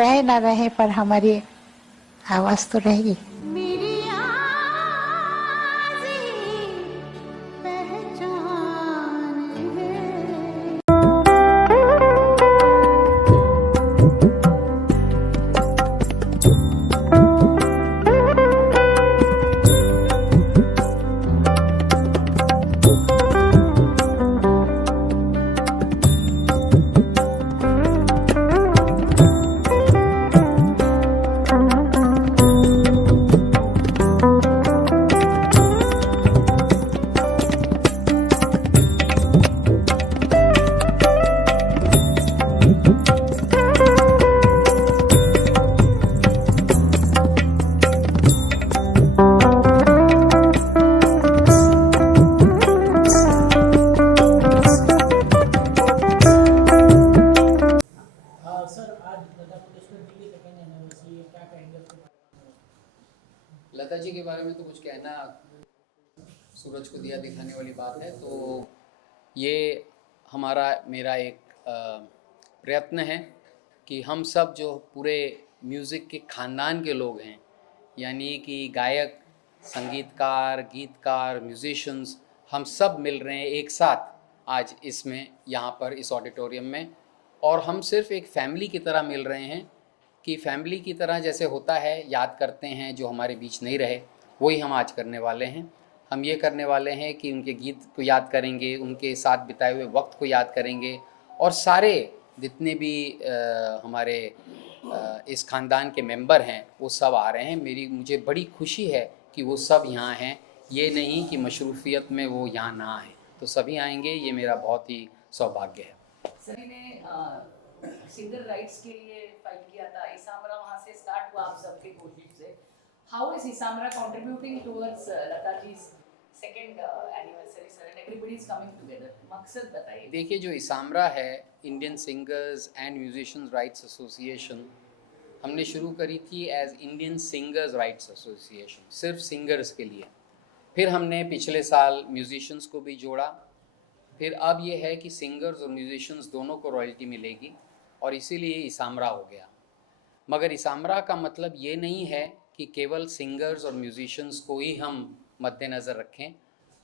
रहे ना रहे पर हमारी आवाज तो रहेगी। लता जी के बारे में तो कुछ कहना सूरज को दिया दिखाने वाली बात है। तो ये मेरा एक प्रयत्न है कि हम सब जो पूरे म्यूज़िक के ख़ानदान के लोग हैं, यानी कि गायक, संगीतकार, गीतकार, म्यूजिशियंस, हम सब मिल रहे हैं एक साथ आज इसमें, यहाँ पर इस ऑडिटोरियम में। और हम सिर्फ एक फैमिली की तरह मिल रहे हैं कि फैमिली की तरह जैसे होता है, याद करते हैं जो हमारे बीच नहीं रहे, वही हम आज करने वाले हैं। हम ये करने वाले हैं कि उनके गीत को याद करेंगे, उनके साथ बिताए हुए वक्त को याद करेंगे, और सारे जितने भी हमारे इस ख़ानदान के मेंबर हैं वो सब आ रहे हैं। मुझे बड़ी खुशी है कि वो सब यहाँ हैं, ये नहीं कि मशरूफियत में वो यहाँ ना आए, तो सभी आएंगे, ये मेरा बहुत ही सौभाग्य है। सभी ने सिंगर राइट्स के लिए फाइट किया था, इसामरा वहाँ से स्टार्ट हुआ आप सबके कोशिश से। How is ISAMRA contributing towards Lata जी's second anniversary sir and everybody is coming together? मकसद बताइए। देखिए, जो इसामरा है, Indian singers and musicians rights association, हमने शुरू करी थी as Indian singers rights association, सिर्फ सिंगर्स के लिए। फिर हमने पिछले साल म्यूजिशियंस को भी जोड़ा, फिर अब ये है कि सिंगर्स और म्यूजिशियंस दोनों को रॉयल्टी मिलेगी, और इसीलिए इसामरा हो गया। मगर इसामरा का मतलब ये नहीं है कि केवल सिंगर्स और म्यूजिशियंस को ही हम मद्देनज़र रखें।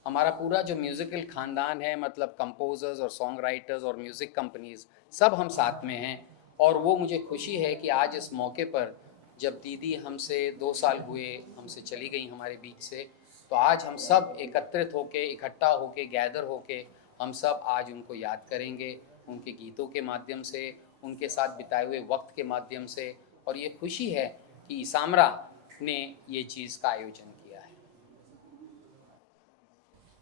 हमारा पूरा जो म्यूज़िकल ख़ानदान है, मतलब कंपोज़र्स और सॉन्ग राइटर्स और म्यूज़िक कंपनीज़, सब हम साथ में हैं। और वो मुझे खुशी है कि आज इस मौके पर, जब दीदी हमसे 2 साल हुए, हमसे चली गई हमारे बीच से, तो आज हम सब एकत्रित होके, इकट्ठा होके, गैदर होके, हम सब आज उनको याद करेंगे, उनके गीतों के माध्यम से, उनके साथ बिताए हुए वक्त के माध्यम से। और ये खुशी है कि इसामरा ने ये चीज़ का आयोजन किया है।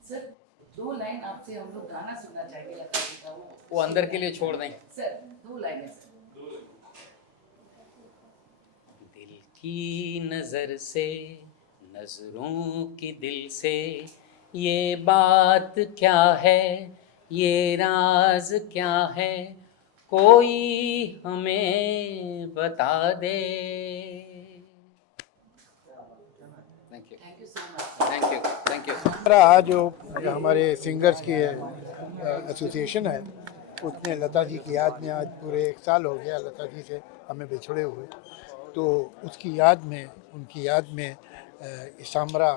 सर 2 लाइन आपसे हम लोग गाना सुनना चाहेंगे लता जी का, वो अंदर के लिए छोड़ दें सर। 2 लाइनें सर। दिल की नज़र से, नज़रों की दिल से, ये बात क्या है, ये राज क्या है, कोई हमें बता दे। Thank you, thank you so much. Thank you, thank you. हमारा जो हमारे सिंगर्स की एसोसिएशन है, उसने लता जी की याद में, आज पूरे 1 साल हो गया लता जी से हमें बिछड़े हुए, तो उसकी याद में, उनकी याद में इसामरा,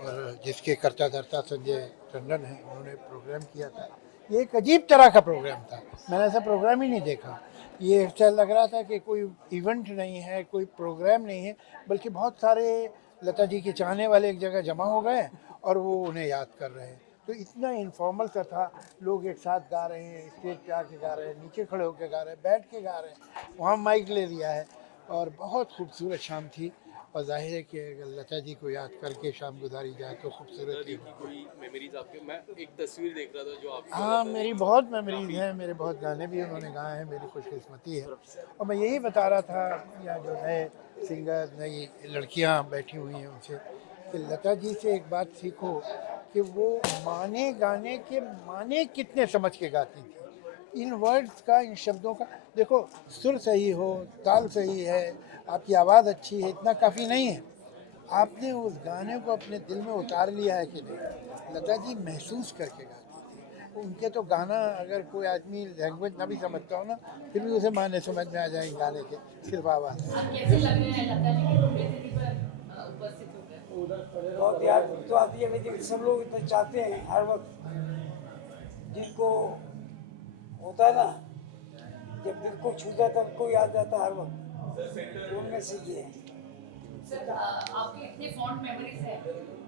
और जिसके कर्ता धर्ता संजय टंडन हैं, उन्होंने प्रोग्राम किया था। ये एक अजीब तरह का प्रोग्राम था, मैंने ऐसा प्रोग्राम ही नहीं देखा। ये ऐसा लग रहा था कि कोई इवेंट नहीं है, कोई प्रोग्राम नहीं है, बल्कि बहुत सारे लता जी के चाहने वाले एक जगह जमा हो गए और वो उन्हें याद कर रहे हैं। तो इतना इनफॉर्मल सा था, लोग एक साथ गा रहे हैं, स्टेज पे आके गा रहे हैं, नीचे खड़े होकर गा रहे हैं, बैठ के गा रहे हैं, वहाँ माइक ले लिया है, और बहुत खूबसूरत शाम थी। और जाहिर है कि अगर लता जी को याद करके शाम गुजारी जाए तो खूबसूरत ही। कोई मेमोरीज आपके? मैं एक तस्वीर देख रहा था जो आप। हाँ, मेरी बहुत मेमोरीज हैं, मेरे बहुत गाने भी उन्होंने गाए हैं, मेरी खुशकिस्मती है। और मैं यही बता रहा था, या जो नए सिंगर, नई लड़कियाँ बैठी हुई हैं, उनसे कि लता जी से एक बात सीखो कि वो गाने के माने कितने समझ के गाती थी। इन वर्ड्स का, इन शब्दों का, देखो सुर सही हो, ताल सही है, आपकी आवाज़ अच्छी है, इतना काफ़ी नहीं है, आपने उस गाने को अपने दिल में उतार लिया है कि नहीं। लता जी महसूस करके गाती थी, उनके तो गाना अगर कोई आदमी लैंग्वेज ना भी समझता हो ना, फिर भी उसे माने समझ में आ जाएंगे गाने के सिर्फ आवाज़। अब कैसे लग रहा है लता जी की पुण्यतिथि पर उपस्थित होकर? बहुत याद तो आती है, लेकिन सब लोग इतना चाहते हैं हर वक्त, जिनको होता है ना, जब दिल को छूता है तब को याद आता है हर वक्त, उनमें से ये है। सर आपके इतने फॉन्ड मेमोरीज है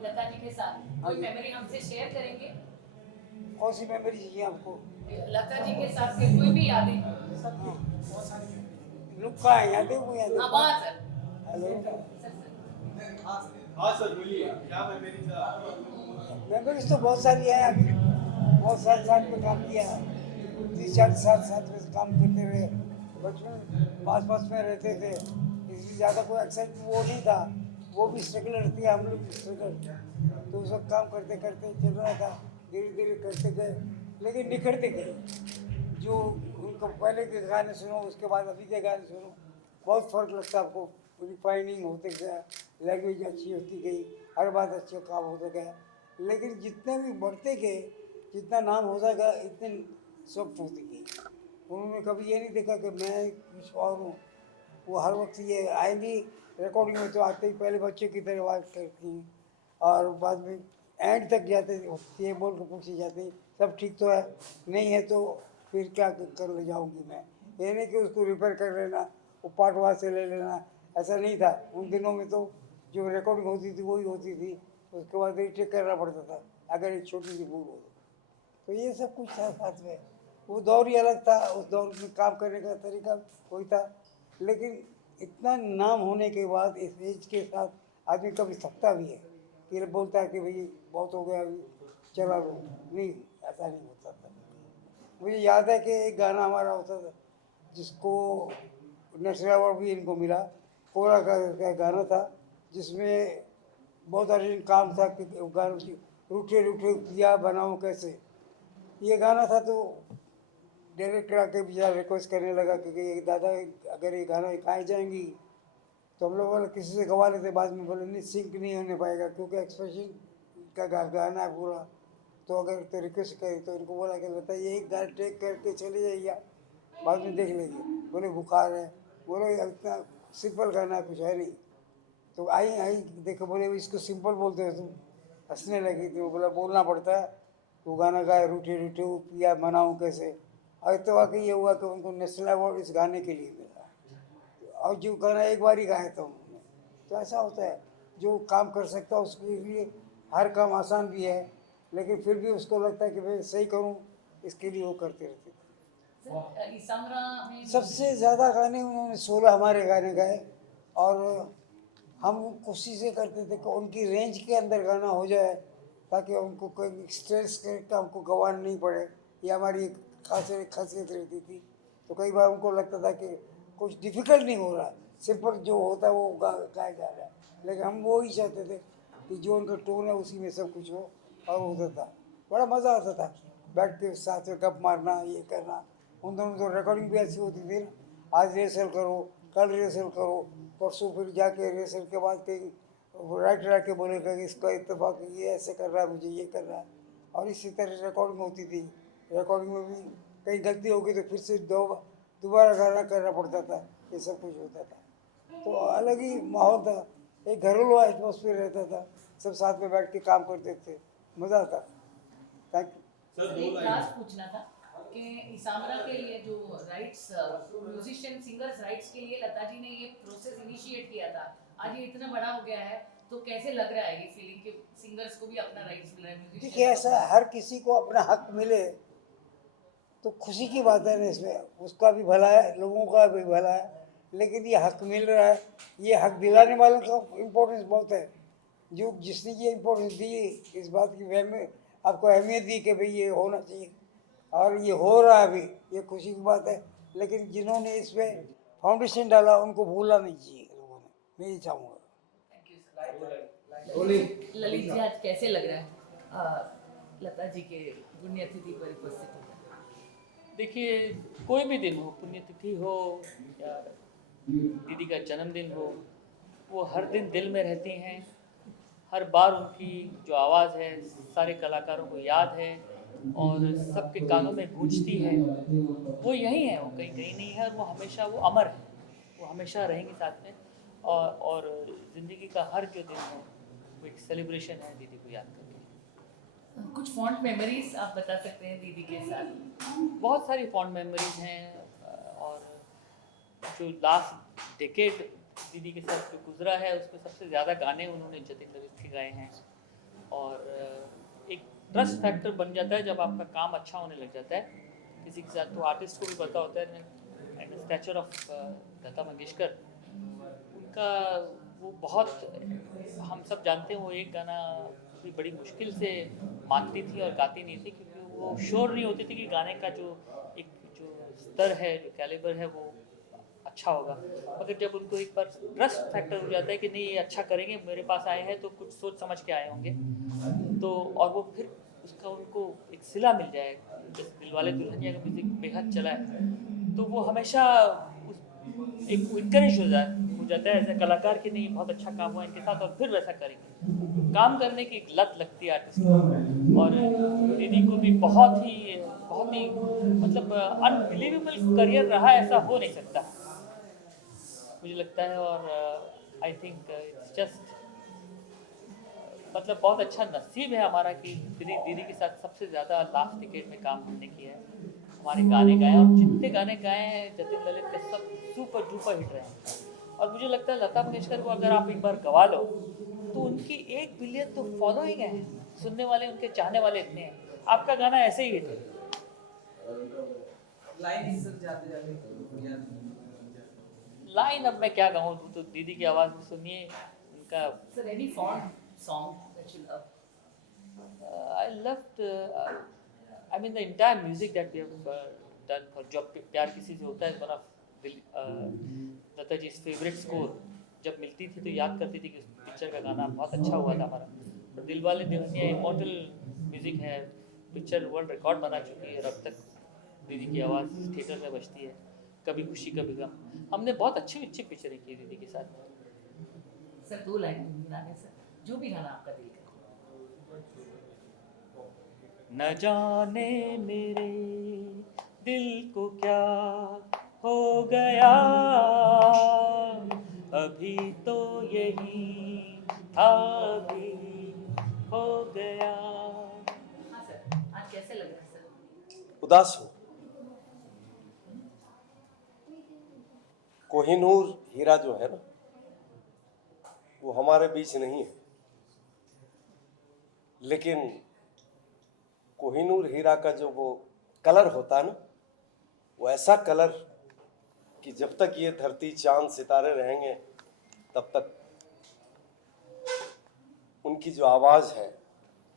लता जी के साथ, कोई मेमोरी हमसे शेयर करेंगे? कौन सी मेमोरी चाहिए आपको? लता जी के साथ के कोई भी यादें? लुक कहाँ है, याद है वो याद हाँ है? वहाँ सर। हेलो, हाँ सर बोलिए, क्या मेमोरीज मेमोरीज तो बहुत सारी है। अभी बहुत साल साथ में काम किया है, 30-40 साल साथ में काम करते रहे, बचपन पास पास में रहते थे, इसलिए ज़्यादा कोई एक्साइटमेंट वो नहीं था। वो भी स्ट्रगलर थी, हम लोग भी स्ट्रगल, तो उस वक्त काम करते करते चल रहा था, धीरे धीरे करते गए, लेकिन निखरते गए। जो उनको पहले के गाने सुनो, उसके बाद अभी के गाने सुनो, बहुत फ़र्क लगता है आपको। रिफाइनिंग होते गया, लैंग्वेज अच्छी होती गई, हर बात अच्छे काम होता गया, लेकिन जितने भी बढ़ते गए, जितना नाम होता गया, इतने सब होती गई। उन्होंने कभी ये नहीं देखा कि मैं कुछ और हूँ। वो हर वक्त ये आएंगी रिकॉर्डिंग में, तो आते ही पहले बच्चे की तरह बात करती हैं, और बाद में एंड तक जाते ये बोल के पूछे जाते सब ठीक तो है, नहीं है तो फिर क्या कर ले जाऊंगी मैं। ये नहीं कि उसको रिपेयर कर लेना, वो पार्ट वहाँ से ले लेना, ऐसा नहीं था। उन दिनों में तो जो रिकॉर्डिंग होती थी वही होती थी, उसके बाद रीटेक करना पड़ता था अगर एक छोटी सी भूल हो तो ये सब कुछ था साथ में। वो दौर ही अलग था, उस दौर में काम करने का तरीका वही था, लेकिन इतना नाम होने के बाद इस एज के साथ आदमी कभी थकता भी है कि बोलता है कि भाई बहुत हो गया, अभी चला लो, नहीं, ऐसा नहीं होता था। मुझे याद है कि एक गाना हमारा होता था जिसको नेशनल अवार्ड भी इनको मिला, कोरा का गाना था, जिसमें बहुत अर्जेंट काम था कि गाना रूठे रूठे पिया बनाऊँ कैसे, ये गाना था। तो डायरेक्टर आके बेचारा रिक्वेस्ट करने लगा कि ये दादा अगर ये गाना गाए जाएंगी तो हम लोग बोले किसी से गवा लेते, बाद में बोले नहीं सिंक नहीं होने पाएगा क्योंकि एक्सप्रेशन का गाना है पूरा, तो अगर तो रिक्वेस्ट करें तो इनको बोला कि बताइए एक गाना टेक करके चले जाइए, बाद में देख लेंगे। बोले बुखार है, बोले इतना सिंपल गाना कुछ है नहीं, तो आई देखो, बोले इसको सिंपल बोलते हो तुम, हंसने लगी। तो बोला बोलना पड़ता है, वो गाना गाए रूठे रूठे वो पिया बनाऊँ कैसे, और तो वाकई ये हुआ कि उनको नेशनल अवार्ड इस गाने के लिए मिला, और जो गाना एक बार ही गाया था उन्होंने। तो ऐसा होता है, जो काम कर सकता है उसके लिए हर काम आसान भी है, लेकिन फिर भी उसको लगता है कि मैं सही करूं, इसके लिए वो करते रहते थे। सर इसामरा में सबसे ज़्यादा गाने उन्होंने 16 हमारे गाने गाए, और हम कोशिश ये करते थे कि उनकी रेंज के अंदर गाना हो जाए, ताकि उनको कोई स्ट्रेस का हमको गंवाना नहीं पड़े। ये हमारी एक खासियत रहती थी। तो कई बार उनको लगता था कि कुछ डिफ़िकल्ट नहीं हो रहा, सिंपल जो होता है वो गाया जा रहा है, लेकिन हम वो ही चाहते थे कि जो उनका टोन है उसी में सब कुछ हो, और होता था। बड़ा मज़ा आता था बैठ के साथ में गप मारना, ये करना। उन दोनों तो रिकॉर्डिंग भी ऐसी होती थी ना, आज रिहर्सल करो, कल रिहर्सल करो, परसों फिर जाके रिहर्सल के बाद कहीं राइटर आके बोलेगा कि इसका इत्तेफाक ये ऐसे कर रहा है, मुझे ये कर रहा है, और इसी तरह रिकॉर्डिंग होती थी। रिकॉर्डिंग में भी कहीं गलती हो गई तो फिर से दोबारा गाना करना पड़ता था, ये सब कुछ होता था। तो अलग ही माहौल था, एक घरेलू एटमॉस्फेयर रहता था, सब साथ में बैठ के काम करते थे, मज़ा आता। Thank you. सर एक लास्ट पूछना था कि इसामरा के लिए जो राइट्स म्यूजिशियन सिंगर्स राइट्स के लिए लता जी ने ये प्रोसेस इनिशिएट किया था, आज ये इतना बड़ा हो गया है, तो कैसे लग रहा है ये फीलिंग कि सिंगर्स को भी अपना राइट्स मिल रहा है? देखिए म्यूजिशियन ऐसा हर किसी को अपना हक मिले तो खुशी की बात है ना, इसमें उसका भी भला है, लोगों का भी भला है, लेकिन ये हक मिल रहा है, ये हक दिलाने वालों का इम्पोर्टेंस बहुत है। जो जिसने ये इम्पोर्टेंस दी, इस बात की आपको अहमियत दी कि भाई ये होना चाहिए, और ये हो रहा है अभी, ये खुशी की बात है। लेकिन जिन्होंने इस पर फाउंडेशन डाला उनको भूलना नहीं चाहिए लोगों ने, मैं ये चाहूँगा। ललित जी आज कैसे लग रहा है लता जी के पुण्यतिथि पर उपस्थित होकर? देखिए, कोई भी दिन हो, पुण्यतिथि हो या दीदी का जन्मदिन हो, वो हर दिन दिल में रहती हैं। हर बार उनकी जो आवाज़ है सारे कलाकारों को याद है, और सबके कानों में गूंजती है, वो यही है, वो कहीं कहीं नहीं है, और वो हमेशा वो अमर है, वो हमेशा रहेंगी साथ में। और ज़िंदगी का हर जो दिन है वो एक सेलिब्रेशन है दीदी को याद करके। कुछ फॉन्ट मेमोरीज आप बता सकते हैं दीदी के साथ? बहुत सारी फॉन्ड मेमोरीज हैं, और जो लास्ट डेकेड दीदी के साथ जो गुजरा है उसमें सबसे ज़्यादा गाने उन्होंने जतिन ललित के गाए हैं। और एक ट्रस्ट फैक्टर बन जाता है जब आपका काम अच्छा होने लग जाता है किसी के साथ, तो आर्टिस्ट को भी पता होता है। And stature of Lata Mangeshkar, उनका वो बहुत, हम सब जानते हैं वो एक गाना भी बड़ी मुश्किल से मानती थी और गाती नहीं थी, क्योंकि वो श्योर नहीं होती थी कि गाने का जो एक जो स्तर है, जो कैलिबर है, वो अच्छा होगा। मगर जब उनको एक बार ट्रस्ट फैक्टर हो जाता है कि नहीं ये अच्छा करेंगे, मेरे पास आए हैं तो कुछ सोच समझ के आए होंगे, तो और वो फिर उसका उनको एक सिला मिल जाए, जैसे दिलवाले दुल्हनिया का म्यूजिक बेहद चला है, तो वो हमेशा उस एक इनकरेज हो जाता है एज ए कलाकार कि नहीं बहुत अच्छा काम हुआ इनके साथ, और फिर वैसा करेंगे। काम करने की एक लत लगती है आर्टिस्ट को, और दीदी को भी बहुत ही मतलब अनबिलीवेबल करियर रहा, ऐसा हो नहीं सकता मुझे लगता है। और आई थिंक इट्स जस्ट मतलब बहुत अच्छा नसीब है हमारा कि दीदी के साथ सबसे ज़्यादा लास्ट डिकेड में काम हमने किया है। हमारे गाने गाए, और जितने गाने गाए हैं जतिन ललित के सब सुपर डुपर हिट रहे हैं। और मुझे लगता है लता मंगेशकर को अगर आप एक बार गवा लो तो उनकी 1 बिलियन तो फॉलोइंग है, सुनने वाले, उनके चाहने वाले इतने हैं, आपका गाना ऐसे ही हिट है। लाइन अब मैं क्या गाऊँ, तो दीदी की आवाज़ में सुनिए उनका। Sir any font song that you love? I loved, I mean the entire music that we have done for जब प्यार किसी से होता है, one of Lata ji favourite score. जब मिलती थी तो याद करती थी कि उस पिक्चर का गाना बहुत अच्छा हुआ था हमारा। और दिलवाले दुल्हनिया इमॉर्टल म्यूजिक है, पिक्चर वर्ल्ड रिकॉर्ड बना चुकी है, और अब तक दीदी की आवाज़ थिएटर में बजती है। कभी खुशी कभी गम, हमने बहुत अच्छी अच्छी पिक्चरें की दीदी के साथ। सर 2 लाइन गुनगुनाने सर, जो भी गाना आपका दिल करे। न जाने मेरे दिल को क्या हो गया, अभी तो यही था, अभी हो गया। हाँ सर, आज कैसे लग रहा है सर? उदास हूँ। कोहिनूर हीरा जो है ना, वो हमारे बीच नहीं है, लेकिन कोहिनूर हीरा का जो वो कलर होता है ना, वो ऐसा कलर कि जब तक ये धरती चांद सितारे रहेंगे तब तक उनकी जो आवाज़ है,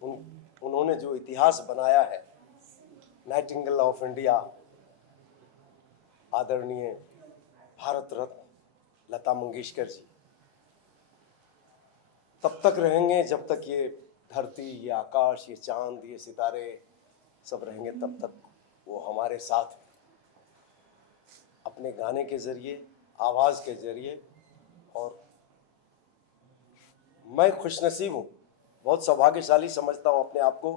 उन्होंने जो इतिहास बनाया है, नाइटिंगेल ऑफ इंडिया, आदरणीय भारत रत्न लता मंगेशकर जी, तब तक रहेंगे जब तक ये धरती, ये आकाश, ये चांद, ये सितारे सब रहेंगे, तब तक वो हमारे साथ हैं। अपने गाने के ज़रिए, आवाज़ के ज़रिए। और मैं खुशनसीब हूँ, बहुत सौभाग्यशाली समझता हूँ अपने आप को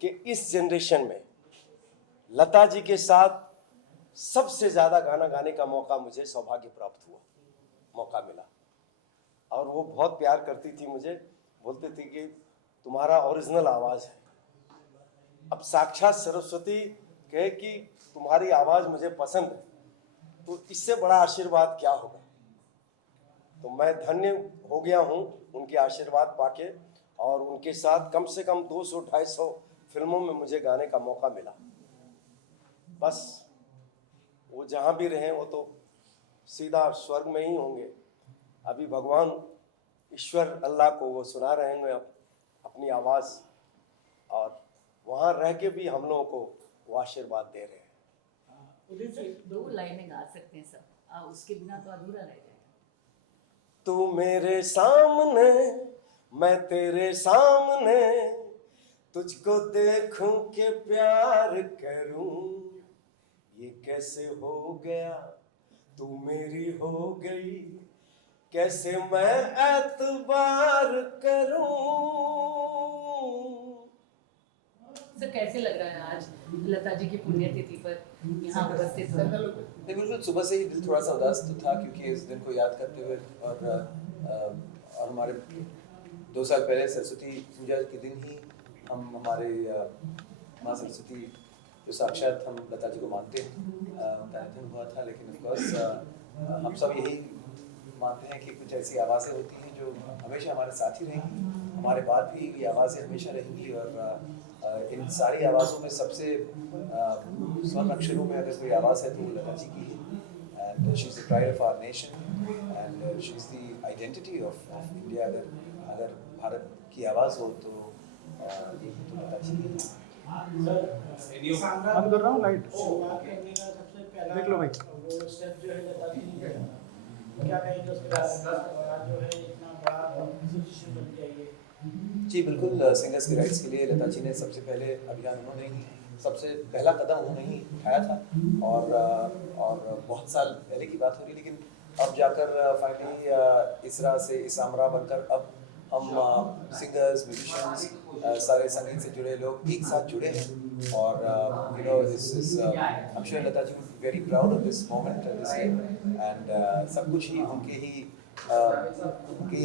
कि इस जनरेशन में लता जी के साथ सबसे ज़्यादा गाना गाने का मौका मुझे सौभाग्य प्राप्त हुआ, मौका मिला। और वो बहुत प्यार करती थी मुझे, बोलती थी कि तुम्हारा ओरिजिनल आवाज़ है। अब साक्षात सरस्वती कहे कि तुम्हारी आवाज़ मुझे पसंद है, तो इससे बड़ा आशीर्वाद क्या होगा। तो मैं धन्य हो गया हूँ उनके आशीर्वाद पाके, और उनके साथ कम से कम 200-250 फिल्मों में मुझे गाने का मौका मिला। बस वो जहाँ भी रहें वो तो सीधा स्वर्ग में ही होंगे। अभी भगवान ईश्वर अल्लाह को वो सुना रहे हैं अपनी आवाज़, और वहाँ रह के भी हम लोगों को वो आशीर्वाद दे रहे हैं। सर 2 लाइनें गा सकते हैं सब, उसके बिना तो अधूरा रह जाएगा। तू मेरे सामने, मैं तेरे सामने, तुझको देखूं के प्यार करूं, ये कैसे हो गया, तू मेरी हो गई, कैसे मैं एतबार करूं। सर कैसे लग रहा है आज लता जी की पुण्यतिथि पर यहाँ उपस्थित हो? नहीं, बिल्कुल सुबह से ही दिल थोड़ा सा उदास तो था, क्योंकि इस दिन को याद करते हुए और हमारे 2 साल पहले सरस्वती पूजा के दिन ही हम हमारे माँ सरस्वती जो साक्षात हम लता जी को मानते हैं उनका निधन हुआ था। लेकिन ऑफकोर्स हम सब यही मानते हैं कि कुछ ऐसी आवाज़ें होती हैं जो हमेशा हमारे साथ ही रहेंगी, हमारे बाद भी ये आवाज़ें हमेशा रहेंगी। और इन सारी आवाज़ों में सबसे स्वर्ण अक्षरों में अगर कोई आवाज़ है तो वो लता जी की है। And she is the pride of our nation and she is the identity of India. अगर भारत की आवाज़ हो तो ये तो लता जी की है। बंद कर रहा हूँ लाइट। देख लो भाई। स्टेप जो है लता जी ने क्या कहेंगे उसके बाद जो है इतना बड़ा इंस्टीट्यूशन बन गया ये? जी बिल्कुल, सिंगर्स के राइट्स के लिए लता जी ने सबसे पहले अभियान उन्होंने ही सबसे पहला कदम उन्होंने ही उठाया था। और बहुत साल पहले की बात हो रही, लेकिन अब जाकर फाइनली इसरा से इसामरा बनकर अब हम सिंगर्स, म्यूजिशियंस, सारे संगीत से जुड़े लोग एक साथ जुड़े हैं। और you know this is I am sure Lata ji would be very proud of this moment this year. And सब कुछ ही उनके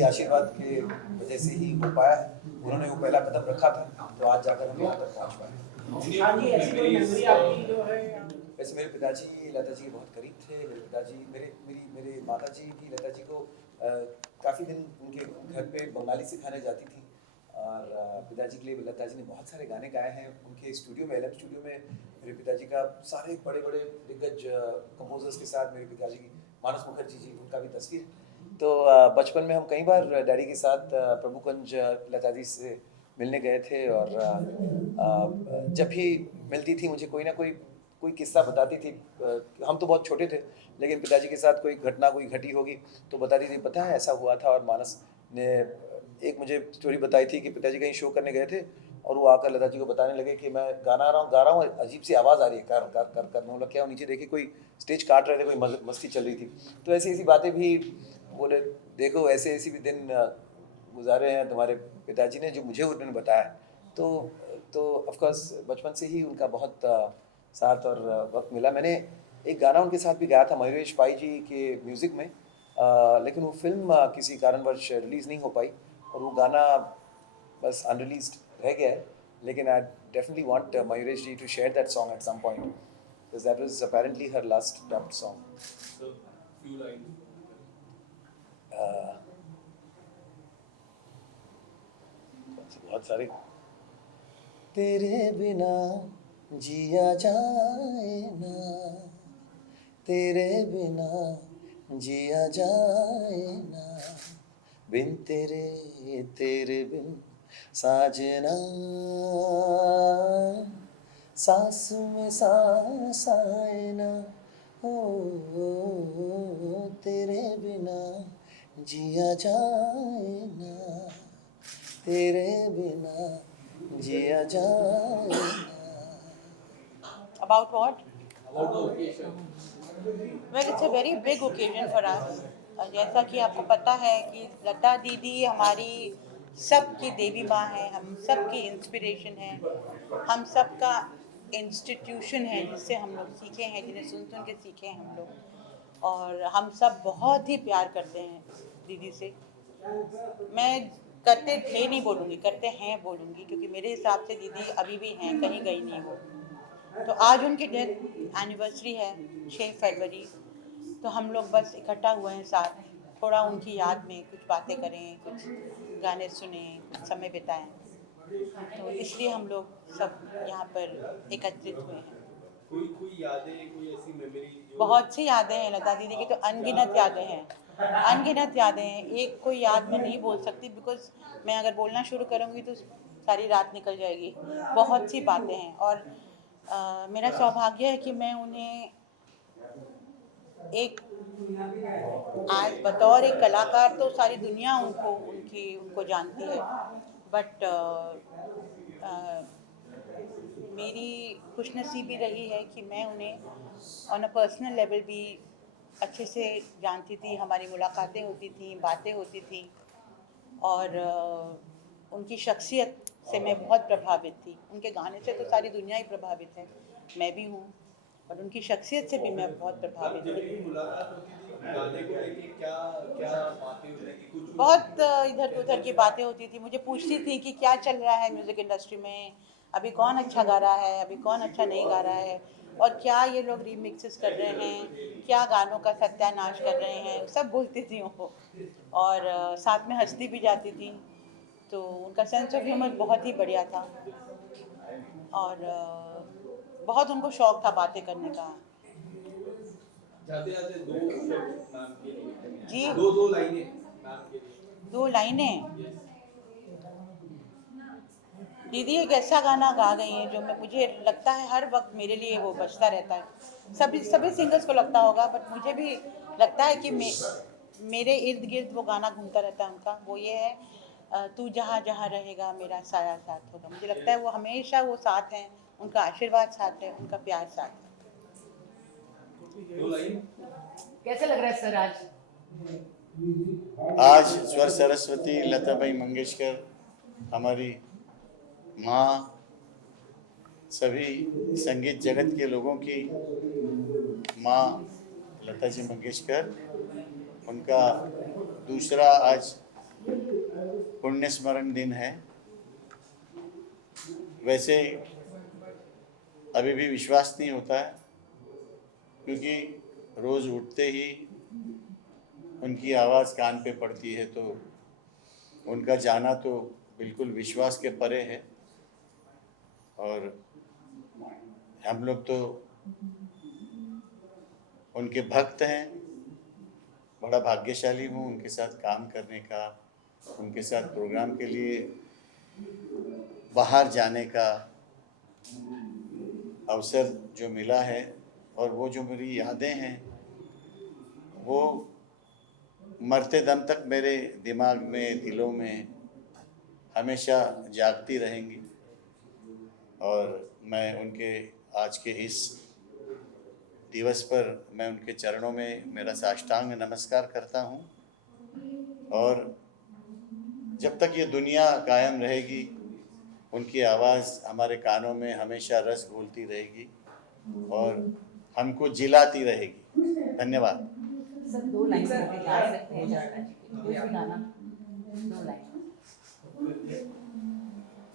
आशीर्वाद के वजह से ही हो पाया है। उन्होंने वो पहला कदम रखा था तो आज जाकर हम यहाँ तक पहुँच पाए। हाँ जी, ऐसी कोई मेमोरी आपकी जो है? वैसे मेरे पिताजी लता जी के बहुत करीब थे। मेरे पिताजी मेरी माता जी भी लता जी को काफ़ी दिन उनके घर पे बंगाली सिखाने जाती थी। और पिताजी के लिए लता जी ने बहुत सारे गाने गाए हैं। उनके स्टूडियो में, LM स्टूडियो में मेरे पिताजी का सारे बड़े बड़े दिग्गज कंपोजर्स के साथ मेरे पिताजी की, मानस मुखर्जी जी, उनका भी तस्वीर। तो बचपन में हम कई बार डैडी के साथ प्रभुकुंज लता जी से मिलने गए थे। और जब भी मिलती थी मुझे कोई किस्सा बताती थी। हम तो बहुत छोटे थे, लेकिन पिताजी के साथ कोई घटना कोई घटी होगी तो बताती थी, पता है ऐसा हुआ था। और मानस ने एक मुझे स्टोरी बताई थी कि पिताजी कहीं शो करने गए थे और वो आकर लता जी को बताने लगे कि मैं गा रहा हूँ, अजीब सी आवाज़ आ रही है, कर कर कर कर। मैं बोला क्या? नीचे देखे कोई स्टेज काट रहे थे, कोई मस्ती चल रही थी। तो ऐसी बातें भी बोले, देखो ऐसे भी दिन गुजारे हैं तुम्हारे पिताजी ने जो मुझे उन्होंने बताया। तो ऑफकोर्स बचपन से ही उनका बहुत साथ और वक्त मिला। मैंने एक गाना उनके साथ भी गाया था मयूरेश पाई जी के म्यूज़िक में, लेकिन वो फिल्म किसी कारणवश रिलीज़ नहीं हो पाई और वो गाना बस अनरिलीज्ड रह गया है। लेकिन I definitely want Mayuresh ji to share that song at some point, because that was apparently her last dubbed song. बहुत सारे। तेरे बिना जिया जाए ना, तेरे बिना जिया जाए ना, बिन तेरे बिन साजना, सांस में सांस आए ना, ओ तेरे बिना जिया जाए ना, तेरे बिना जिया जाए ना। About what? Well, it's a very big occasion for us. जैसा कि आपको पता है कि लता दीदी हमारी सबकी देवी माँ है, हम सबकी इंस्पिरेशन है, हम सबका इंस्टीट्यूशन है जिससे हम लोग सीखे हैं, जिन्हें सुन के सीखे हैं हम लोग। और हम सब बहुत ही प्यार करते हैं दीदी से। मैं करते थे नहीं बोलूँगी, करते हैं बोलूँगी, क्योंकि मेरे हिसाब से दीदी अभी भी हैं, कहीं गई नहीं वो। तो आज उनकी डेथ एनिवर्सरी है 6 फरवरी, तो हम लोग बस इकट्ठा हुए हैं साथ, थोड़ा उनकी याद में कुछ बातें करें, कुछ गाने सुने, कुछ समय बिताएं। तो इसलिए हम लोग सब यहाँ पर एकत्रित हुए हैं। कोई यादें, कोई ऐसी मेमोरी? बहुत सी यादें हैं लता दीदी की, तो अनगिनत यादें हैं, अनगिनत यादें हैं। एक कोई याद मैं नहीं बोल सकती, बिकॉज मैं अगर बोलना शुरू करूँगी तो सारी रात निकल जाएगी। बहुत सी बातें हैं और मेरा सौभाग्य है कि मैं उन्हें एक आज बतौर एक कलाकार तो सारी दुनिया उनको जानती है, बट मेरी खुशनसीबी रही है कि मैं उन्हें ऑन अ पर्सनल लेवल भी अच्छे से जानती थी। हमारी मुलाकातें होती थी, बातें होती थी और उनकी शख्सियत से मैं बहुत प्रभावित थी। उनके गाने से तो सारी दुनिया ही प्रभावित है, मैं भी हूँ, और उनकी शख्सियत से भी मैं बहुत प्रभावित थी। मुलाकात होती थी गाने को लेके क्या क्या बातें होती थी कुछ बहुत इधर उधर की बातें होती थी। मुझे पूछती थी कि क्या चल रहा है म्यूज़िक इंडस्ट्री में, अभी कौन अच्छा गा रहा है, अभी कौन अच्छा नहीं गा रहा है, और क्या ये लोग रीमिक्सेस कर रहे हैं, क्या गानों का सत्यानाश कर रहे हैं, सब बोलती थी वो। और साथ में हंसती भी जाती थी, तो उनका सेंस ऑफ ह्यूमर बहुत ही बढ़िया था, और बहुत उनको शौक था बातें करने का। जाते जाते दो शब्द मैम के लिए जी, दो लाइनें मैम के लिए 2 लाइनें। दीदी एक ऐसा गाना गा गई हैं जो मुझे लगता है हर वक्त मेरे लिए वो बजता रहता है। सभी सिंगर्स को लगता होगा, बट मुझे भी लगता है कि मेरे इर्द गिर्द वो गाना घूमता रहता है उनका। वो ये है, तू जहाँ जहाँ रहेगा मेरा साया साथ होगा। मुझे लगता है वो हमेशा वो साथ हैं, उनका आशीर्वाद साथ है, उनका प्यार साथ है। दो लाइन कैसे लग रहा है सर आज? आज स्वर सरस्वती लताबाई मंगेशकर हमारी माँ, सभी संगीत जगत के लोगों की माँ लता जी मंगेशकर, उनका दूसरा आज पुण्य स्मरण दिन है। वैसे अभी भी विश्वास नहीं होता है, क्योंकि रोज़ उठते ही उनकी आवाज़ कान पे पड़ती है, तो उनका जाना तो बिल्कुल विश्वास के परे है। और हम लोग तो उनके भक्त हैं। बड़ा भाग्यशाली हूँ उनके साथ काम करने का, उनके साथ प्रोग्राम के लिए बाहर जाने का अवसर जो मिला है, और वो जो मेरी यादें हैं वो मरते दम तक मेरे दिमाग में, दिलों में हमेशा जागती रहेंगी। और मैं उनके आज के इस दिवस पर मैं उनके चरणों में मेरा साष्टांग नमस्कार करता हूँ। और जब तक ये दुनिया कायम रहेगी, उनकी आवाज़ हमारे कानों में हमेशा रस घोलती रहेगी और हमको जिलाती रहेगी। धन्यवाद। सर 2 लाइन गा सकते हैं लता जी की, कोई भी गाना 2 लाइन।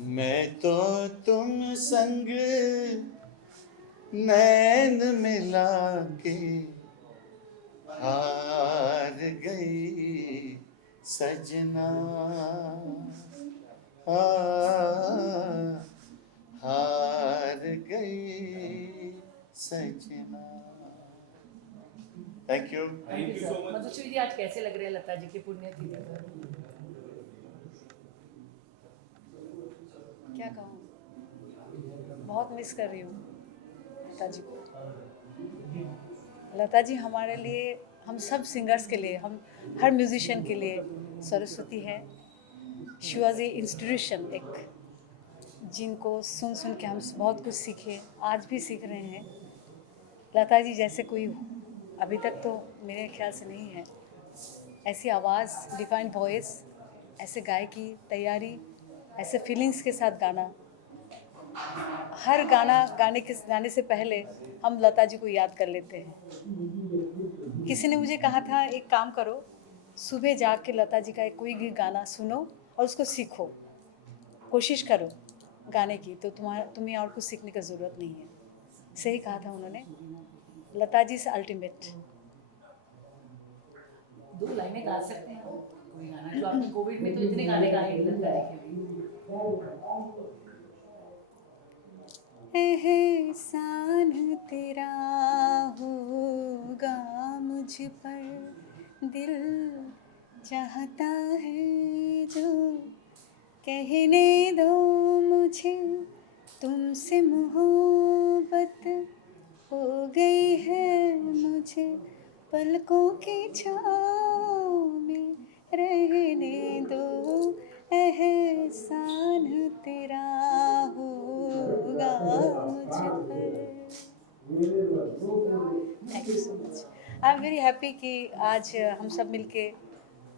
मैं तो तुम संग नैन मिला के हार गई सजना, हार गई सजना। Thank you. Thank you so much. Madhushree ji, आज कैसे लग रहे हैं लता जी की पुण्यतिथि पर? क्या कहूँ, बहुत मिस कर रही हूँ लता जी को। लता जी हमारे लिए, हम सब सिंगर्स के लिए, हम हर म्यूजिशियन के लिए सरस्वती है। शी वॉज ए इंस्टीट्यूशन, एक जिनको सुन सुन के हम बहुत कुछ सीखे, आज भी सीख रहे हैं। लता जी जैसे कोई अभी तक तो मेरे ख्याल से नहीं है। ऐसी आवाज़, डिफाइंड वॉइस, ऐसे गायकी, तैयारी, ऐसे फीलिंग्स के साथ गाना। हर गाना गाने से पहले हम लता जी को याद कर लेते हैं। किसी ने मुझे कहा था, एक काम करो, सुबह जाग के लता जी का एक कोई भी गाना सुनो और उसको सीखो, कोशिश करो गाने की, तो तुम्हें और कुछ सीखने की ज़रूरत नहीं है। सही कहा था उन्होंने। लता जी से अल्टीमेट। 2 लाइनें गा सकते हैं कोई गाना जो आपने कोविड में तो इतने गाने गाए लता जी के भी। एहसान तेरा होगा मुझ पर, दिल चाहता है जो कहने दो मुझे, तुमसे मोहब्बत हो गई है मुझे, पलकों की छाँव में रहने दो, एहसान तेरा होगा मुझ पर। Thank you so much. I am very happy कि आज हम सब मिलके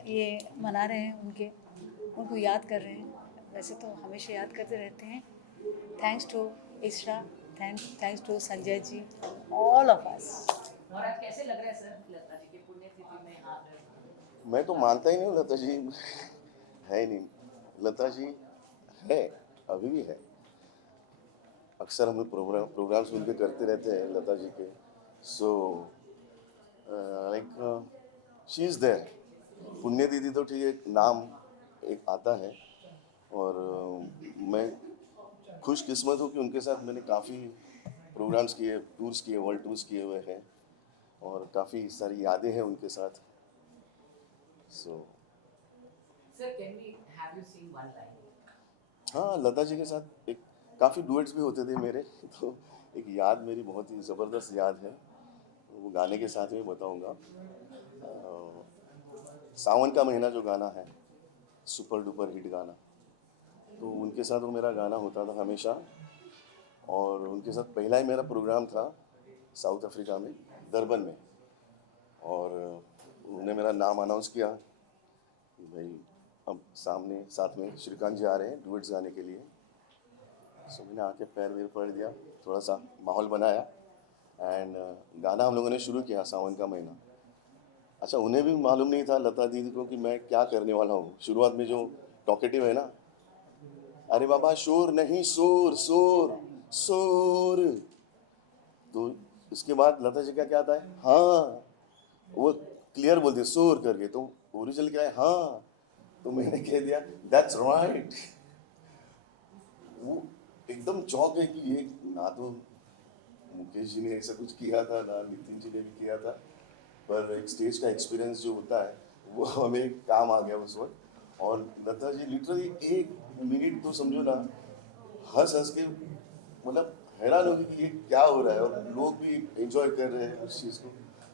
ये मना रहे हैं, उनको याद कर रहे हैं। वैसे तो हमेशा याद करते रहते हैं। Thanks to ISRA, thanks to Sanjay ji, all of us. और आज कैसे लग रहा है सर लता जी के पुण्यतिथि में आ गए? मैं तो मानता ही नहीं हूँ लता जी है ही नहीं। लता जी है, अभी भी है। अक्सर हम प्रोग्राम्स मिलकर करते रहते हैं लता जी के। So like she is there. पुण्य दीदी तो ठीक है, नाम एक आता है, और मैं खुशकिस्मत हूँ कि उनके साथ मैंने काफ़ी प्रोग्राम्स किए, टूर्स किए, वर्ल्ड टूर्स किए हुए हैं, और काफ़ी सारी यादें हैं उनके साथ। So sir can we have you sing one line? हाँ, लता जी के साथ एक काफ़ी डुएट्स भी होते थे मेरे, तो एक याद मेरी बहुत ही ज़बरदस्त याद है, वो गाने के साथ में बताऊंगा। सावन का महीना जो गाना है, सुपर डुपर हिट गाना, तो उनके साथ वो मेरा गाना होता था हमेशा। और उनके साथ पहला ही मेरा प्रोग्राम था साउथ अफ्रीका में, डरबन में, और उन्होंने मेरा नाम अनाउंस किया कि भाई अब साथ में श्रीकांत जी आ रहे हैं डुएट्स गाने के लिए। सो मैंने आके पैर वेर पड़ दिया, थोड़ा सा माहौल बनाया, एंड गाना हम लोगों ने शुरू किया, सावन का महीना। अच्छा, उन्हें भी मालूम नहीं था लता दीदी को कि मैं क्या करने वाला हूँ। शुरुआत में जो टॉकेटिव है ना, अरे बाबा शोर नहीं, शोर शोर शोर, तो उसके बाद लता जी का क्या आता है, हाँ, वो क्लियर बोलते शोर करके, तो ओरिजिनल क्या है, हाँ, तो मैंने कह दिया दैट्स राइट। वो एकदम चौंक गए कि ये ना तो मुकेश जी ने ऐसा कुछ किया था, ना नितिन जी ने भी किया था, पर एक स्टेज का एक्सपीरियंस जो होता है वो हमें काम आ गया उस वक्त। और लता जी लिटरली 1 मिनट तो समझो ना, हंस हंस के मतलब हैरान हो गए कि ये क्या हो रहा है, और लोग भी एंजॉय कर रहे हैं उस चीज़ को।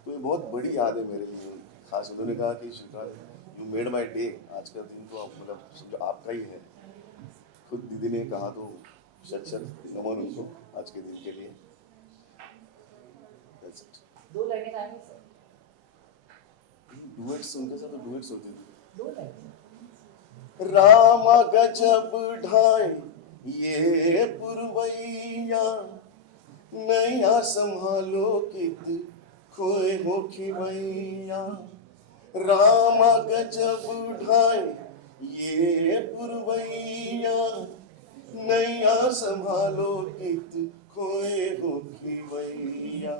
तो ये बहुत बड़ी याद है मेरे लिए। खास उन्होंने कहा कि Shrikant you made my day, आज का दिन तो मतलब समझो आपका ही है। खुद दीदी ने कहा तो शत नमन उनको आज के दिन के लिए। That's it. 2 लाइनें गाएंगे सर? डुएट्स उनके साथ तो डुएट्स होते थे। 2 लाइनें। रामा गजब ढाई ये पुरवैया, नैया संभालो कित खोए हो खिवैया। रामा गजब ढाई ये पुरवैया, नैया संभालो कित खोए हो खिवैया।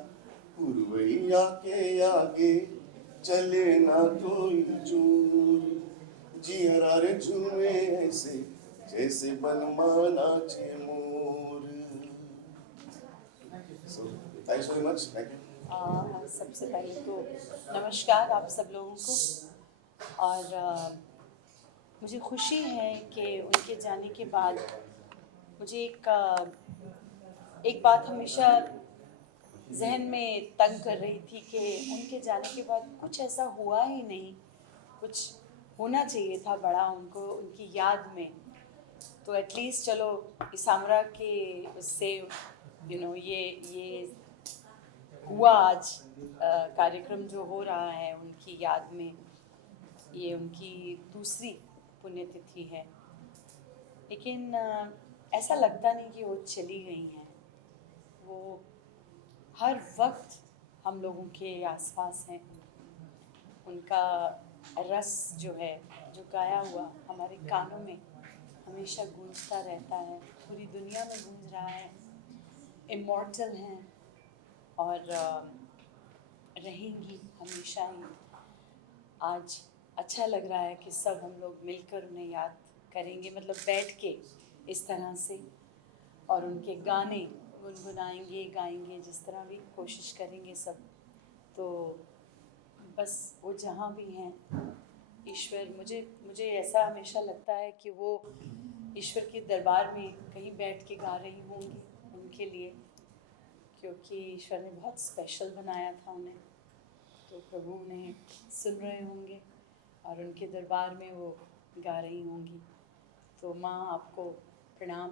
पुरवैया के आगे चले ना कोई जोर, जी हरारे झूमे ऐसे जैसे बनमाना चे मोर। Thanks very much, thank you. सबसे पहले तो नमस्कार आप सब लोगों को। और मुझे खुशी है कि उनके जाने के बाद मुझे एक बात हमेशा जहन में तंग कर रही थी कि उनके जाने के बाद कुछ ऐसा हुआ ही नहीं, कुछ होना चाहिए था बड़ा उनको, उनकी याद में। तो एटलीस्ट चलो इसामरा के उससे ये हुआ आज कार्यक्रम जो हो रहा है उनकी याद में, ये उनकी दूसरी पुण्यतिथि है। लेकिन ऐसा लगता नहीं कि वो चली गई हैं, वो हर वक्त हम लोगों के आसपास हैं। उनका रस जो है, जो गाया हुआ हमारे कानों में हमेशा गूंजता रहता है, पूरी दुनिया में गूंज रहा है। इमॉर्टल हैं और रहेंगी हमेशा ही। आज अच्छा लग रहा है कि सब हम लोग मिलकर उन्हें याद करेंगे, मतलब बैठ के इस तरह से, और उनके गाने गुनगुनाएंगे, गाएंगे, जिस तरह भी कोशिश करेंगे सब। तो बस वो जहाँ भी हैं, ईश्वर, मुझे ऐसा हमेशा लगता है कि वो ईश्वर के दरबार में कहीं बैठ के गा रही होंगी उनके लिए, क्योंकि ईश्वर ने बहुत स्पेशल बनाया था उन्हें। तो प्रभु उन्हें सुन रहे होंगे और उनके दरबार में वो गा रही होंगी। तो माँ आपको प्रणाम,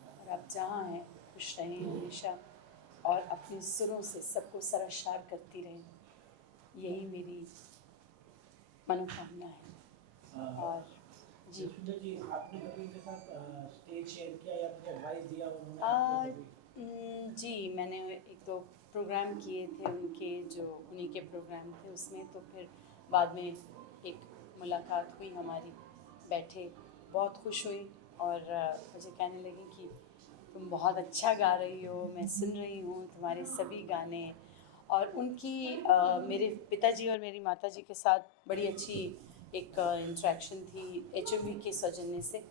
और आप जहाँ हैं खुश रहें हमेशा, और अपने सुरों से सबको सरशार करती रहें, यही मेरी मनोकामना है। और जी जी आपने कभी उनके साथ स्टेज शेयर किया या कुछ एडवाइस दिया उन्होंने आ, आपको कभी? जी मैंने एक दो प्रोग्राम किए थे उनके, जो उन्हीं के प्रोग्राम थे उसमें, तो फिर बाद में एक मुलाकात हुई हमारी, बैठे, बहुत खुश हुई और मुझे कहने लगी कि तुम बहुत अच्छा गा रही हो, मैं सुन रही हूँ तुम्हारे सभी गाने। और उनकी मेरे पिताजी और मेरी माताजी के साथ बड़ी अच्छी एक इंटरेक्शन थी HMV के सौजन्य से।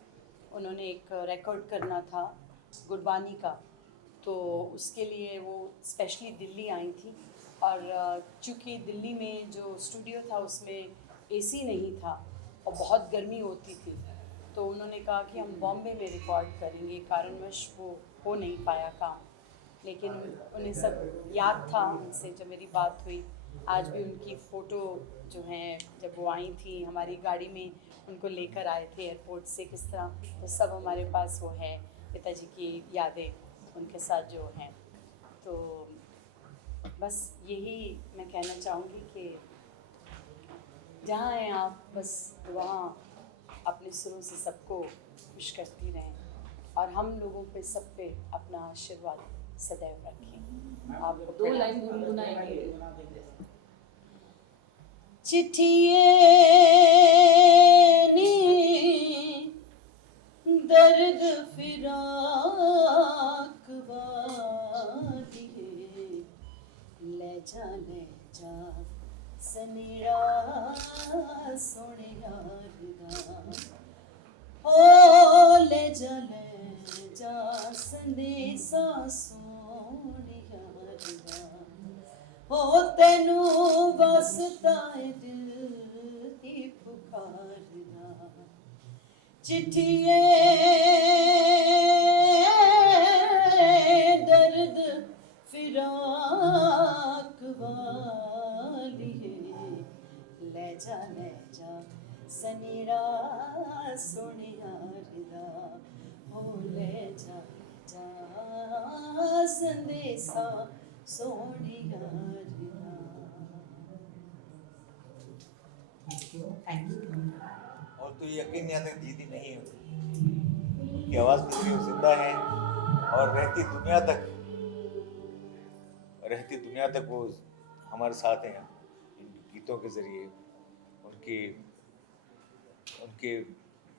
उन्होंने एक रिकॉर्ड करना था गुरबानी का, तो उसके लिए वो स्पेशली दिल्ली आई थी। और चूँकि दिल्ली में जो स्टूडियो था उसमें AC नहीं था और बहुत गर्मी होती थी, तो उन्होंने कहा कि हम बॉम्बे में रिकॉर्ड करेंगे, कारणवश वो हो नहीं पाया काम। लेकिन उन्हें सब याद था उनसे जब मेरी बात हुई। आज भी उनकी फ़ोटो जो हैं, जब वो आई थी हमारी गाड़ी में उनको लेकर आए थे एयरपोर्ट से, किस तरह वो सब हमारे पास वो है, पिताजी की यादें उनके साथ जो हैं। तो बस यही मैं कहना चाहूँगी कि जहाँ हैं आप, बस वहाँ अपने सुरों से सबको खुश करती रहें और हम लोगों पे, सब पे अपना आशीर्वाद सदैव रखें। आपको 2 लाइन गुनगुनाएंगे। चिट्ठिए नी दर्द फिराक वाली, ले जा सनेरा सोने यार दा, ओ ले जा संदेसा सोने यार दा, ओ तेनू वास्ता है दिल दी पुकार दा। चिट्ठिए दर्द फिराक वाली, ले जा सनेरा सोने यार दा, हो ले जा संदेसा सोने यार दा। और तो यकीन नहीं आता दीदी नहीं है, उनकी आवाज़ कितनी जिंदा है और रहती दुनिया तक वो हमारे साथ हैं इन गीतों के ज़रिए। उनके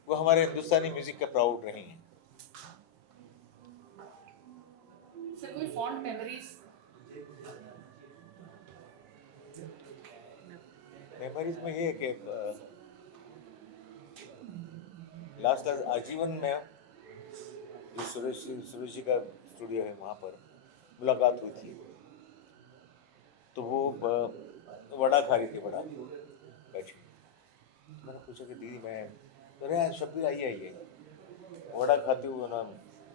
वो हमारे हिंदुस्तानी म्यूज़िक के प्राउड रही हैं। सर कोई फॉन्ड मेमोरीज? मेमोरीज में ये है कि लास्ट आजीवन में जो सुरेश जी का स्टूडियो है वहाँ पर मुलाकात हुई थी, तो वो वड़ा खा रही थी, वड़ा बैठी। मैंने पूछा कि दीदी मैं, अरे यार शब्बीर आइए वड़ा खाते हुए ना,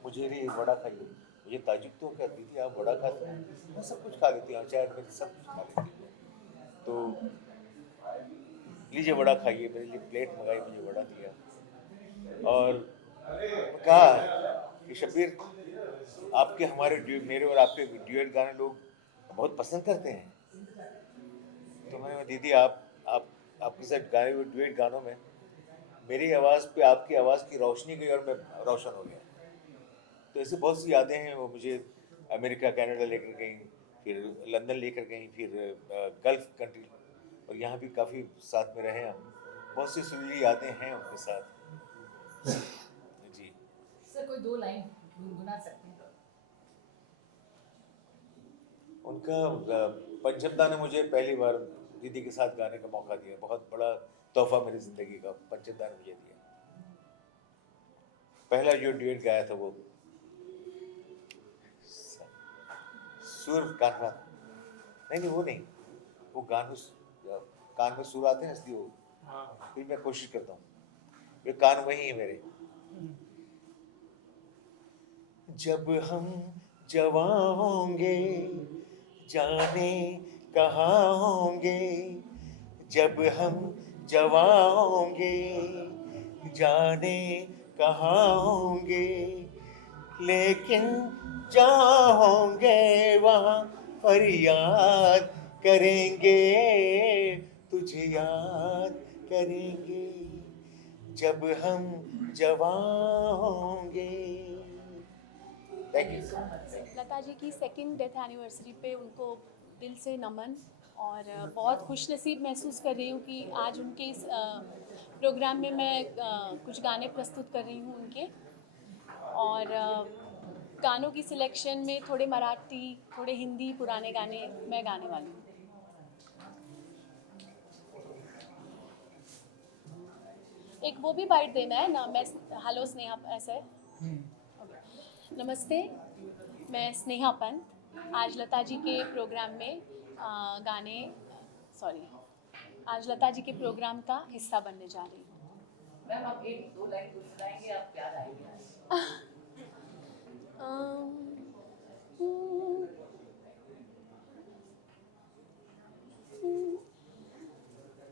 मुझे नहीं वड़ा खाइए। मुझे ताजुब तो क्या दीदी आप वड़ा खाते हैं? मैं सब कुछ खा लेती हूँ, चाय में सब कुछ खा लेती हूँ। तो लीजिए वड़ा खाइए, मेरे लिए प्लेट मंगाई, मुझे वड़ा दिया और कहा कि शब्बीर आपके मेरे और आपके ड्यूएट गाने लोग बहुत पसंद करते हैं। तो मैंने दीदी आपके साथ गाए हुए ड्यूएट गानों में मेरी आवाज़ पे आपकी आवाज़ की रोशनी गई और मैं रोशन हो गया। तो ऐसे बहुत सी यादें हैं। वो मुझे अमेरिका कनाडा लेकर गई, फिर लंदन लेकर गई, फिर गल्फ कंट्री, और यहाँ भी काफ़ी साथ में रहे हम। बहुत सी सुरीली यादें हैं उनके साथ। जी सर कोई 2 लाइन गुनगुना सकते हैं? उनका पंचमदा ने मुझे पहली बार दीदी के साथ गाने का मौका दिया, बहुत बड़ा तोहफा मेरी ज़िंदगी का पंचमदा ने मुझे दिया। पहला जो ड्यूएट गाया था वो सुर कान्हा, नहीं वो नहीं, वो कान में सुर आते हैं इसलिए वो, फिर मैं कोशिश करता हूँ, ये कान वही है मेरे। जब हम जवां होंगे जाने कहाँ होंगे, जब हम जवां होंगे जाने कहाँ होंगे, लेकिन जहाँ होंगे वहाँ फरियाद करेंगे, तुझे याद करेंगे। जब हम जवां होंगे। Thank you. लता जी की सेकंड डेथ एनिवर्सरी पे उनको दिल से नमन, और बहुत खुश नसीब महसूस कर रही हूँ कि आज उनके इस प्रोग्राम में मैं कुछ गाने प्रस्तुत कर रही हूँ उनके। और गानों की सिलेक्शन में थोड़े मराठी, थोड़े हिंदी पुराने गाने मैं गाने वाली हूँ। एक वो भी बाइट देना है ना, मैं हेलो स्नेहा ऐसा है। नमस्ते, मैं स्नेहा पंत आज लता जी के प्रोग्राम में आज लता जी के प्रोग्राम का हिस्सा बनने जा रही हूँ। मैम आप एक दो लाइन गुनगुनाएंगे, आप याद आएंगे।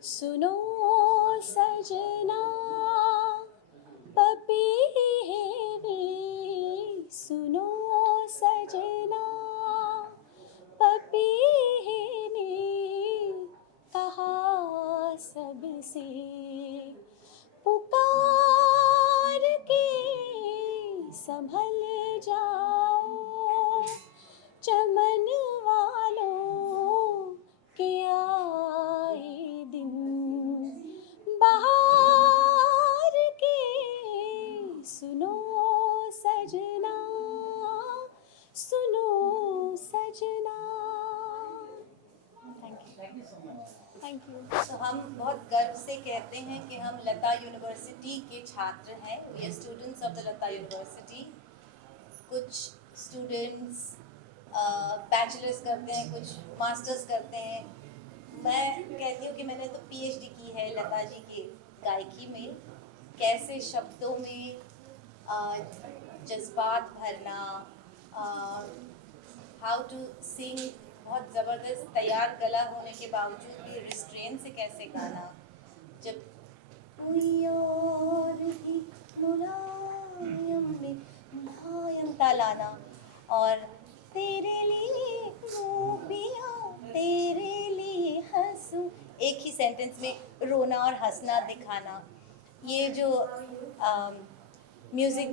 सुनो सजना पपीहेरी, सुनो सजना पपीहेरी, कहा सबसे पुकार के संभल जाओ, चमन वालों के आए दिन, बहार के सुनो सजना, सुनो सजना। Thank you. तो हम बहुत गर्व से कहते हैं कि हम लता यूनिवर्सिटी के छात्र हैं। We are students of the Lata university. कुछ स्टूडेंट्स बैचलर्स करते हैं, कुछ मास्टर्स करते हैं। मैं कहती हूँ कि मैंने तो पीएचडी की है लता जी की गायकी में। कैसे शब्दों में जज्बात भरना, हाउ टू सिंग, बहुत ज़बरदस्त तैयार गला होने के बावजूद भी रिस्ट्रेन से कैसे गाना, जब कोई और ही मुलायम में मुलायम तालाना, और तेरे लिए गोपियाँ तेरे लिए हंसूं, एक ही सेंटेंस में रोना और हंसना दिखाना। ये जो म्यूज़िक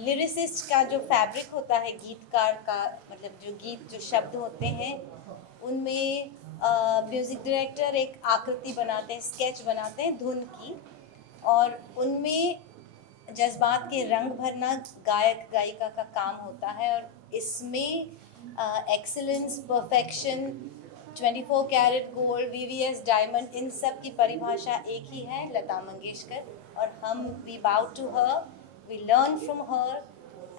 लिरिसिस्ट का जो फैब्रिक होता है, गीतकार का मतलब जो गीत जो शब्द होते हैं उनमें म्यूज़िक डायरेक्टर एक आकृति बनाते हैं, स्केच बनाते हैं धुन की, और उनमें जज्बात के रंग भरना गायक गायिका का काम होता है। और इसमें excellence, perfection, 24 carat gold, VVS diamond, इन सब की परिभाषा एक ही है, लता मंगेशकर। और हम we bow to her, we learn from her,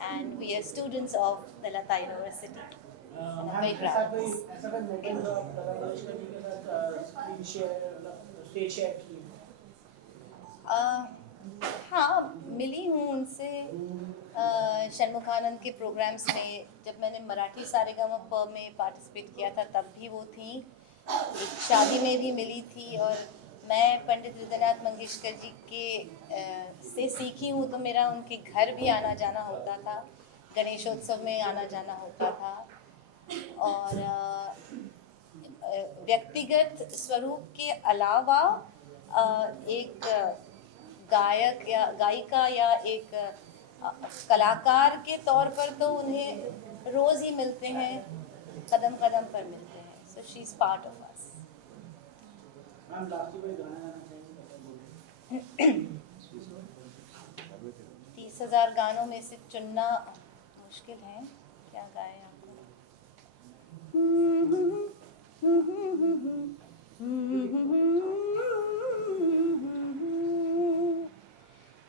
and we are students of the Lata university. ऐसा कोई मोमेंट जो आप लता मंगेशकर जी के साथ स्क्रीन शेयर, मतलब स्टेज शेयर की? हाँ, मिली हूँ उनसे षणमुखानंद के प्रोग्राम्स में। जब मैंने मराठी सारेगामा में पार्टिसिपेट किया था तब भी वो थी, एक शादी में भी मिली थी। और मैं पंडित हृदयनाथ मंगेशकर जी के से सीखी हूँ, तो मेरा उनके घर भी आना जाना होता था, गणेशोत्सव में आना जाना होता था। और व्यक्तिगत स्वरूप के अलावा एक गायक या गायिका या एक कलाकार के तौर पर तो उन्हें रोज़ ही मिलते हैं, कदम कदम पर मिलते हैं। So she is part of us. 30,000 गानों में से चुनना मुश्किल है, क्या गाएं आपको?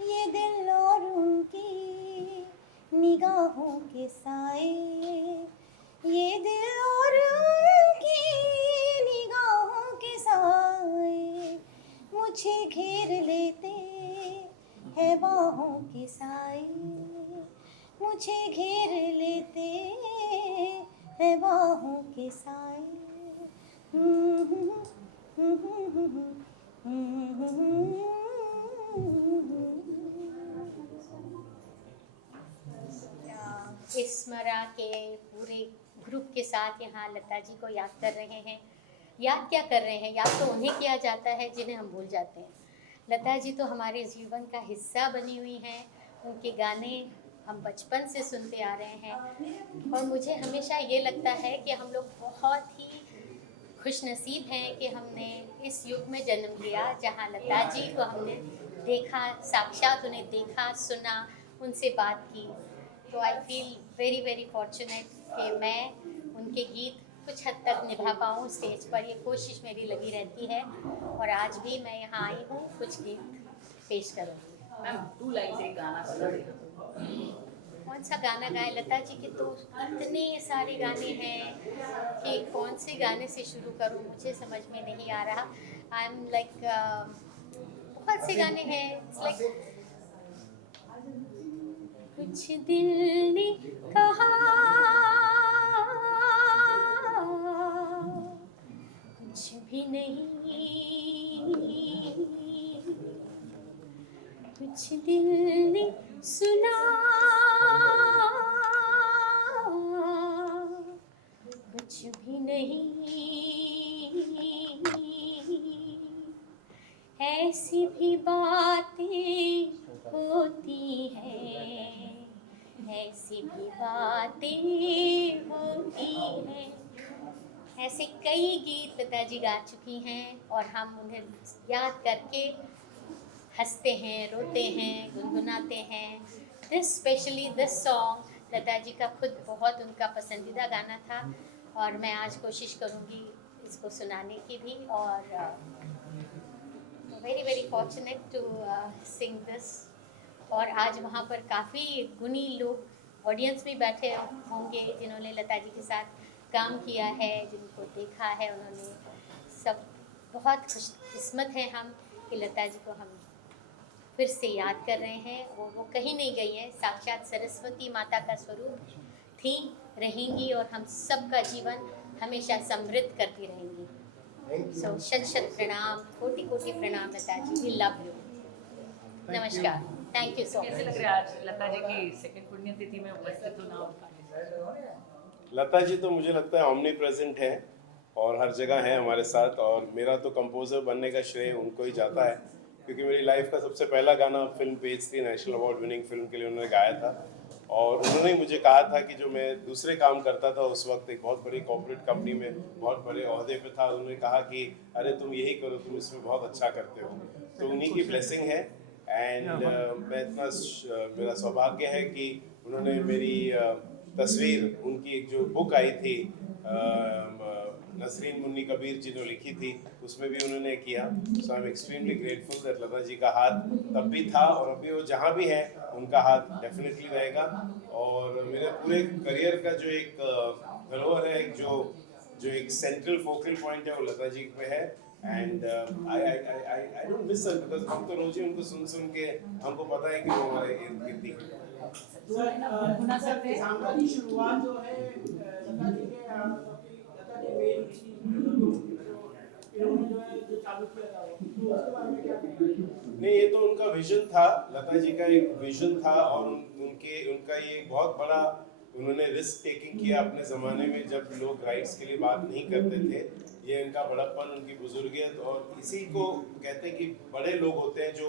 ये दिल और उनकी निगाहों के साए, ये दिल और उनकी निगाहों के साए, मुझे घेर लेते हैं बाहों के साए, मुझे घेर लेते हैं बाहों के साए। स्मरा के पूरे ग्रुप के साथ यहाँ लता जी को याद कर रहे हैं। याद क्या कर रहे हैं, याद तो उन्हें किया जाता है जिन्हें हम भूल जाते हैं। लता जी तो हमारे जीवन का हिस्सा बनी हुई हैं। उनके गाने हम बचपन से सुनते आ रहे हैं और मुझे हमेशा ये लगता है कि हम लोग बहुत ही खुशनसीब हैं कि हमने इस युग में जन्म लिया जहाँ लता जी को हमने देखा, साक्षात उन्हें देखा, सुना, उनसे बात की। तो I feel very very fortunate कि मैं उनके गीत कुछ हद तक निभा पाऊँ स्टेज पर। ये कोशिश मेरी लगी रहती है और आज भी मैं यहाँ आई हूँ कुछ गीत पेश करूँगी। मैम 2 लाइन से एक गाना सुना देना। कौन सा गाना गाए? लता जी के तो इतने सारे गाने हैं कि कौन से गाने से शुरू करूँ, मुझे समझ में नहीं आ रहा। आई एम लाइक बहुत से गाने हैं। लाइक कुछ दिल ने कहा, कुछ भी नहीं, कुछ दिल ने सुना, कुछ भी नहीं, ऐसी भी बातें होती हैं, ऐसी भी बातें होती हैं। ऐसे कई गीत लता जी गा चुकी हैं और हम उन्हें याद करके हंसते हैं, रोते हैं, गुनगुनाते हैं। स्पेशली दिस सॉन्ग लता जी का खुद बहुत उनका पसंदीदा गाना था और मैं आज कोशिश करूँगी इसको सुनाने की भी। और very very fortunate to sing this. और आज वहाँ पर काफ़ी गुणी लोग ऑडियंस में बैठे होंगे जिन्होंने लता जी के साथ काम किया है, जिनको देखा है उन्होंने। सब बहुत खुशकिस्मत हैं हम कि लता जी को हम फिर से याद कर रहे हैं। वो कहीं नहीं गई हैं, साक्षात सरस्वती माता का स्वरूप थी, रहेंगी और हम सबका जीवन हमेशा समृद्ध करती रहेंगी। सो शत शत प्रणाम, कोटि कोटि प्रणाम Lata ji, we love you. नमस्कार, थैंक यू सो मच। कैसे लग रहा है आज लता जी की सेकंड पुण्यतिथि में उपस्थित होना और लता जी तो मुझे लगता है ऑमनी प्रेजेंट है और हर जगह है हमारे साथ। और मेरा तो कंपोज़र बनने का श्रेय उनको ही जाता है क्योंकि मेरी लाइफ का सबसे पहला गाना फिल्म पेज थी, नेशनल अवार्ड विनिंग फिल्म के लिए उन्होंने गाया था। और उन्होंने मुझे कहा था कि जो मैं दूसरे काम करता था उस वक्त एक बहुत बड़ी कॉर्पोरेट कंपनी में बहुत बड़े ओहदे पे था, उन्होंने कहा कि अरे तुम यही करो, तुम इसमें बहुत अच्छा करते हो। तो उन्हीं की ब्लेसिंग है। एंड मैं इतना मेरा सौभाग्य है कि उन्होंने मेरी तस्वीर, उनकी एक जो बुक आई थी नसरीन मुन्नी कबीर जी ने लिखी थी, उसमें भी उन्होंने किया। So I am extremely grateful that Lata ji का हाथ तब भी था और अभी वो जहाँ भी है उनका हाथ डेफिनेटली रहेगा। और मेरे पूरे करियर का जो एक धरोहर है, जो एक सेंट्रल फोकल पॉइंट है वो लता जी पे है। And I don't miss her because हम तो रोज ही उनको सुन के हमको पता है कि वो हमारे इर्द गिर्द ही है। सांगा की शुरुआत जो है लता जी के लता जी मेन इन्होंने जो है जो चालू किया था तो उसके बारे में क्या कहेंगे? नहीं, ये तो उनका विजन था, लता जी का एक विजन था और उनका ये बहुत बड़ा उन्होंने रिस्क टेकिंग किया अपने ज़माने में जब लोग राइट्स के लिए बात नहीं करते थे। ये इनका बड़प्पन, उनकी बुजुर्गियत और इसी को कहते हैं कि बड़े लोग होते हैं जो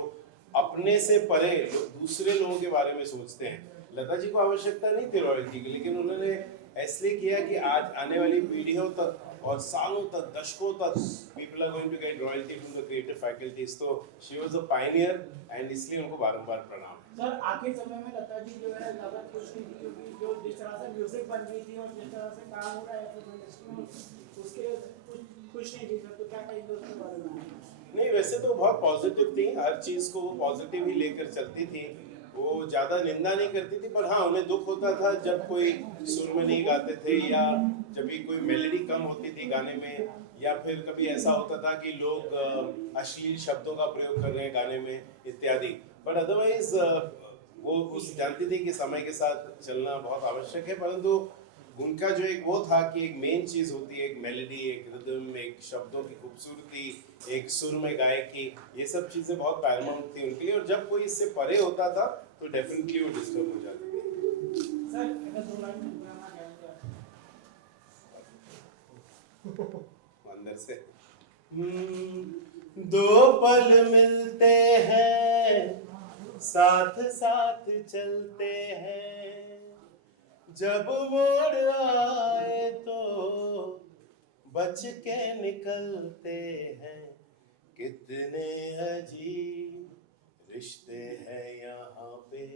अपने से परे दूसरे लोगों के बारे में सोचते हैं। लता जी को आवश्यकता नहीं थी रॉयल्टी की, लेकिन उन्होंने इसलिए किया कि आज आने वाली पीढ़ियों तक और सालों तक, दशकों तक people are going to get royalty from the creative faculties. तो she was a pioneer and इसलिए उनको बारंबार प्रणाम। सर आखिरी समय में लता जी जो है ज़्यादा खुश नहीं थी क्योंकि जो जिस तरह से म्यूजिक बन रही थी और जिस तरह से काम हो रहा है फिल्म इंडस्ट्री में उसके खुश नहीं थी सर, तो क्या कहेंगे उसके बारे में? नहीं, वैसे तो बहुत पॉजिटिव थी, हर चीज़ को वो पॉजिटिव ही लेकर चलती थी। वो ज़्यादा निंदा नहीं करती थी, पर हाँ उन्हें दुख होता था जब कोई सुर में नहीं गाते थे या जब भी कोई मेलोडी कम होती थी गाने में, या फिर कभी ऐसा होता था कि लोग अश्लील शब्दों का प्रयोग कर रहे हैं गाने में इत्यादि। बट अदरवाइज वो उस जानती थी कि समय के साथ चलना बहुत आवश्यक है। परंतु उनका जो एक वो था कि एक मेन चीज़ होती है, एक मेलोडी, एक रिदम, एक शब्दों की खूबसूरती, एक सुर में गायकी, ये सब चीज़ें बहुत पैरामाउंट थी उनके लिए। और जब कोई इससे परे होता था तो डेफिनेटली वो डिस्टर्ब हो जाती थी। सर अगर 2 लाइन में गाना गाएंगे अंदर से दो पल मिलते हैं, साथ साथ चलते हैं, जब मोड़ आए तो बच के निकलते हैं। कितने अजीब रिश्ते हैं यहाँ पे,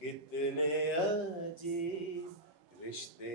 कितने अजीब रिश्ते